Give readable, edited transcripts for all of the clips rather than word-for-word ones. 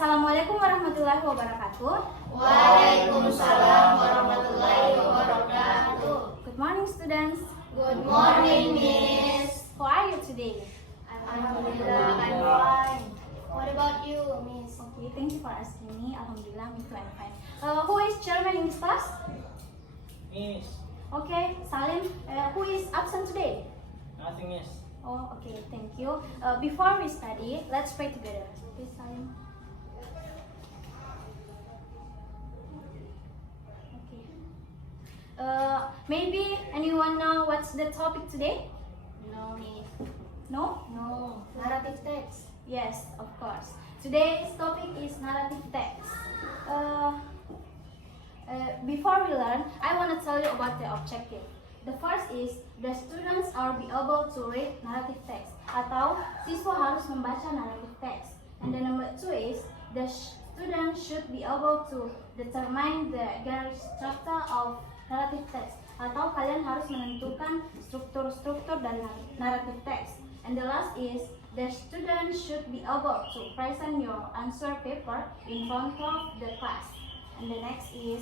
Assalamualaikum warahmatullahi wabarakatuh. Waalaikumsalam warahmatullahi wabarakatuh. Good morning, students. Good morning, Miss. How are you today? Alhamdulillah, I'm fine. What about you, Miss? Okay, thank you for asking me. Alhamdulillah, me too, I'm fine. Who is chairman in this class? Miss, Okay, Salim. Who is absent today? nothing, Miss. Oh, okay, thank you. Before we study, let's pray together. Please, Salim. Okay. Maybe anyone know what's the topic today? No, Miss. No? No. Narrative text. Yes, of course. Today's topic is narrative text. Before we learn, I want to tell you about the objective. The first is the students are be able to read narrative text atau siswa harus membaca narrative text. And the number two is the student should be able to determine the general structure of narrative text atau kalian harus menentukan struktur-struktur dari narrative text. And the last is the student should be able to present your answer paper in front of the class. And the next is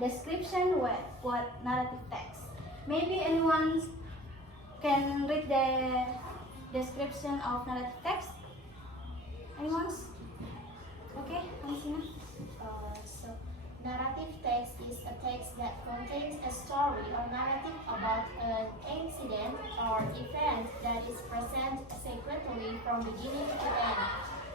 description what narrative text. Maybe anyone can read the description of narrative text? Anyone? Okay, Hansina. So, narrative text is a text that contains a story or narrative about an incident or event that is present sequentially from beginning to end,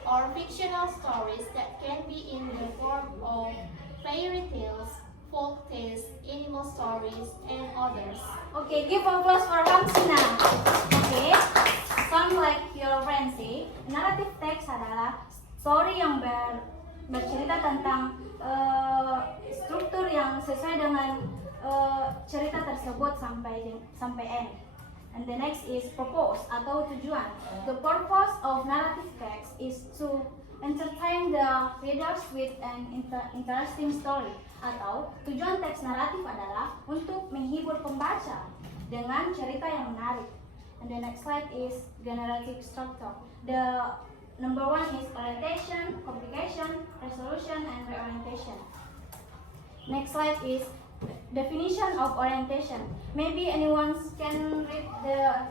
or fictional stories that can be in the form of fairy tales, folk tales, animal stories, and others. Okay, give applause for Hamsina. Okay, sound like your friends say. Narrative text adalah story yang bercerita tentang struktur yang sesuai dengan cerita tersebut sampai end. And the next is purpose atau tujuan. The purpose of narrative text is to entertain the readers with an interesting story. Atau tujuan teks naratif adalah untuk menghibur pembaca dengan cerita yang menarik. And the next slide is generative structure. The number one is orientation, complication, resolution, and reorientation. Next slide is definition of orientation. Maybe anyone can read the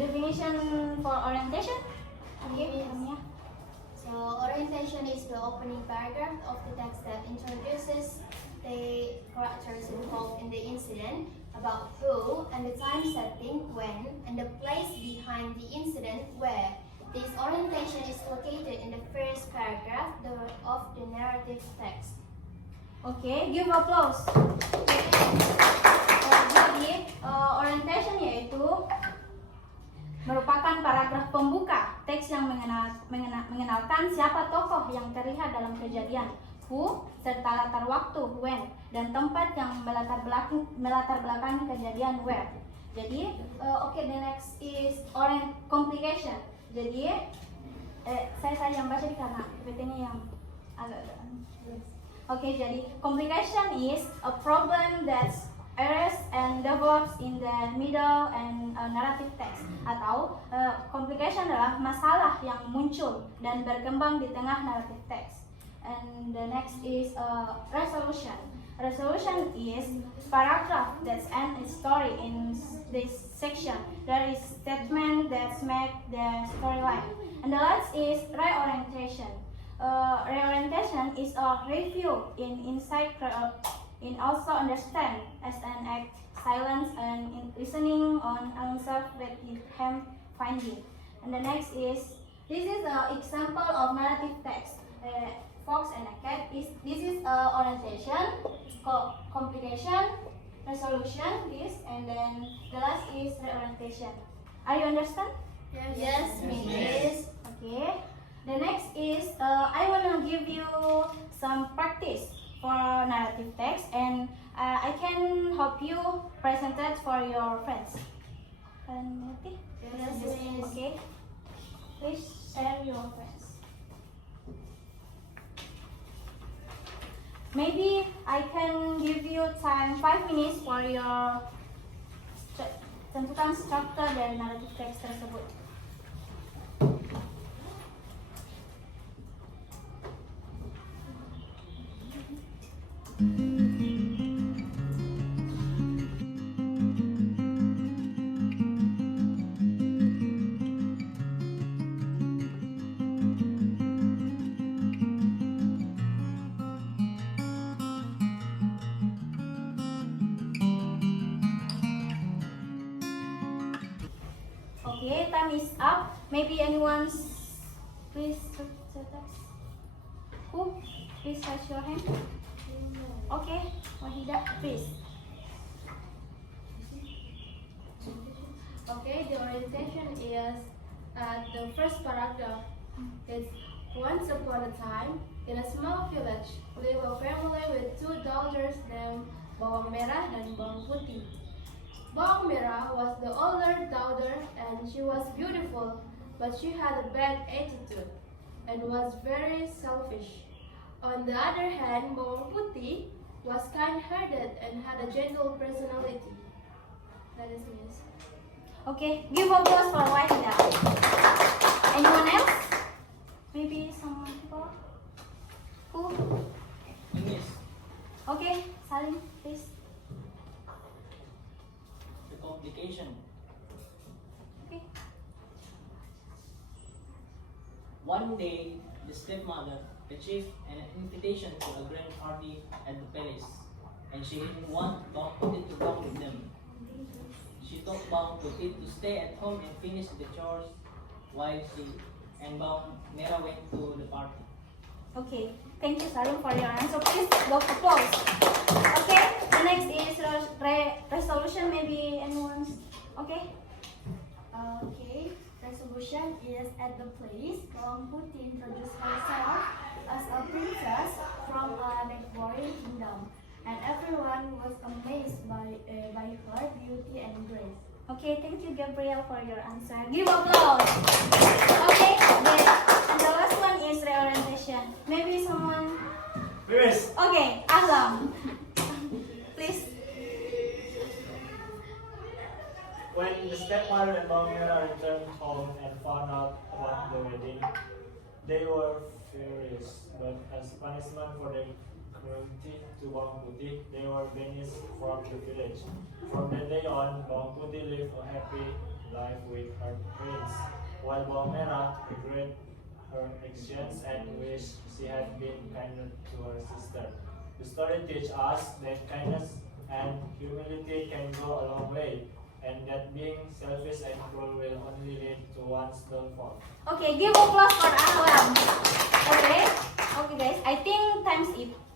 definition for orientation? Okay, Amia. So, orientation is the opening paragraph of the text that introduces the characters involved in the incident, about who, and the time setting when, and the place behind the incident where. This orientation is located in the first paragraph of the narrative text. Okay, give applause. Jadi, orientation yaitu merupakan paragraf pembuka teks yang mengenalkan siapa tokoh yang terlihat dalam kejadian, who, serta latar waktu, when, dan tempat yang melatar belakangi kejadian, where. Jadi, okay, the next is complication. Jadi, saya yang baca karena PT-nya yang agak. Okay, jadi complication is a problem that arises and develops in the middle and narrative text. Atau complication adalah masalah yang muncul dan berkembang di tengah narrative text. And the next is resolution. Resolution is paragraph that ends a story in this section. There is statement that make the storyline. And the last is reorientation. Reorientation is a review in insight in also understand as an act, silence, and in listening on answer with him finding. And the next is, this is an example of narrative text. Fox and a cat. This is orientation, complication, resolution, this, and then the last is reorientation. Are you understand? Yes, Miss. Okay. The next is I want to give you some practice for narrative text, and I can help you present it for your friends. Okay. Yes, Miss. Okay. Please share your friends. Maybe I can give you time 5 minutes for your tentukan struktur dari narrative text tersebut. Maybe anyone's, please read the text. Who? Please raise your hand. Okay, Wahida, please. Okay, the orientation is at the first paragraph. It's once upon a time, in a small village, lived a family with two daughters named Bawang Merah dan Bawang Putih. Bawang Merah was the older daughter and she was beautiful, but she had a bad attitude and was very selfish. On the other hand, Bawang Putih was kind-hearted and had a gentle personality. That is Miss. Okay, give applause for Wahida. Anyone else? Maybe some people? Who? Miss. Okay, Salim, please. The complication. Okay. One day, the stepmother achieved an invitation to a grand party at the palace, and she didn't want Bawang Putih to come with them. She told Bawang Putih to stay at home and finish the chores while she and Bawang Merah went to the party. Okay, thank you Salim for your answer. Please go applause. Okay, the next is resolution. Maybe anyone's. Okay. Okay, resolution is at the place Bawang Putih introduced herself as a princess from a neighboring kingdom, and everyone was amazed by her beauty and grace. Okay, thank you Gabriel for your answer. Give applause. Okay, and the last one is reorientation. Maybe someone. Miss. Okay, Azam. Please. When the stepmother and Bawang Merah returned home and found out about the wedding, they were furious. But as punishment for their cruelty to Bawang Putih, they were banished from the village. From that day on, Bawang Putih lived a happy life with her prince, while Bawang Merah regretted her actions and wished she had been kinder to her sister. The story teaches us that kindness and humility can go a long way, and that being selfish and cruel will only lead to one's downfall. Okay, give applause for Ahlam. Okay, okay guys. I think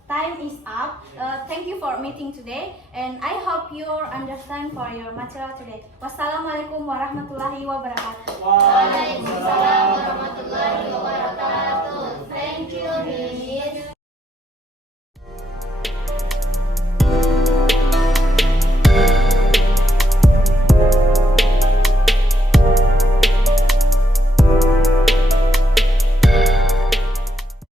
time is up. Thank you for meeting today, and I hope you understand for your material today. Wassalamualaikum warahmatullahi wabarakatuh. Waalaikumsalam warahmatullahi wabarakatuh. Thank you, Miss.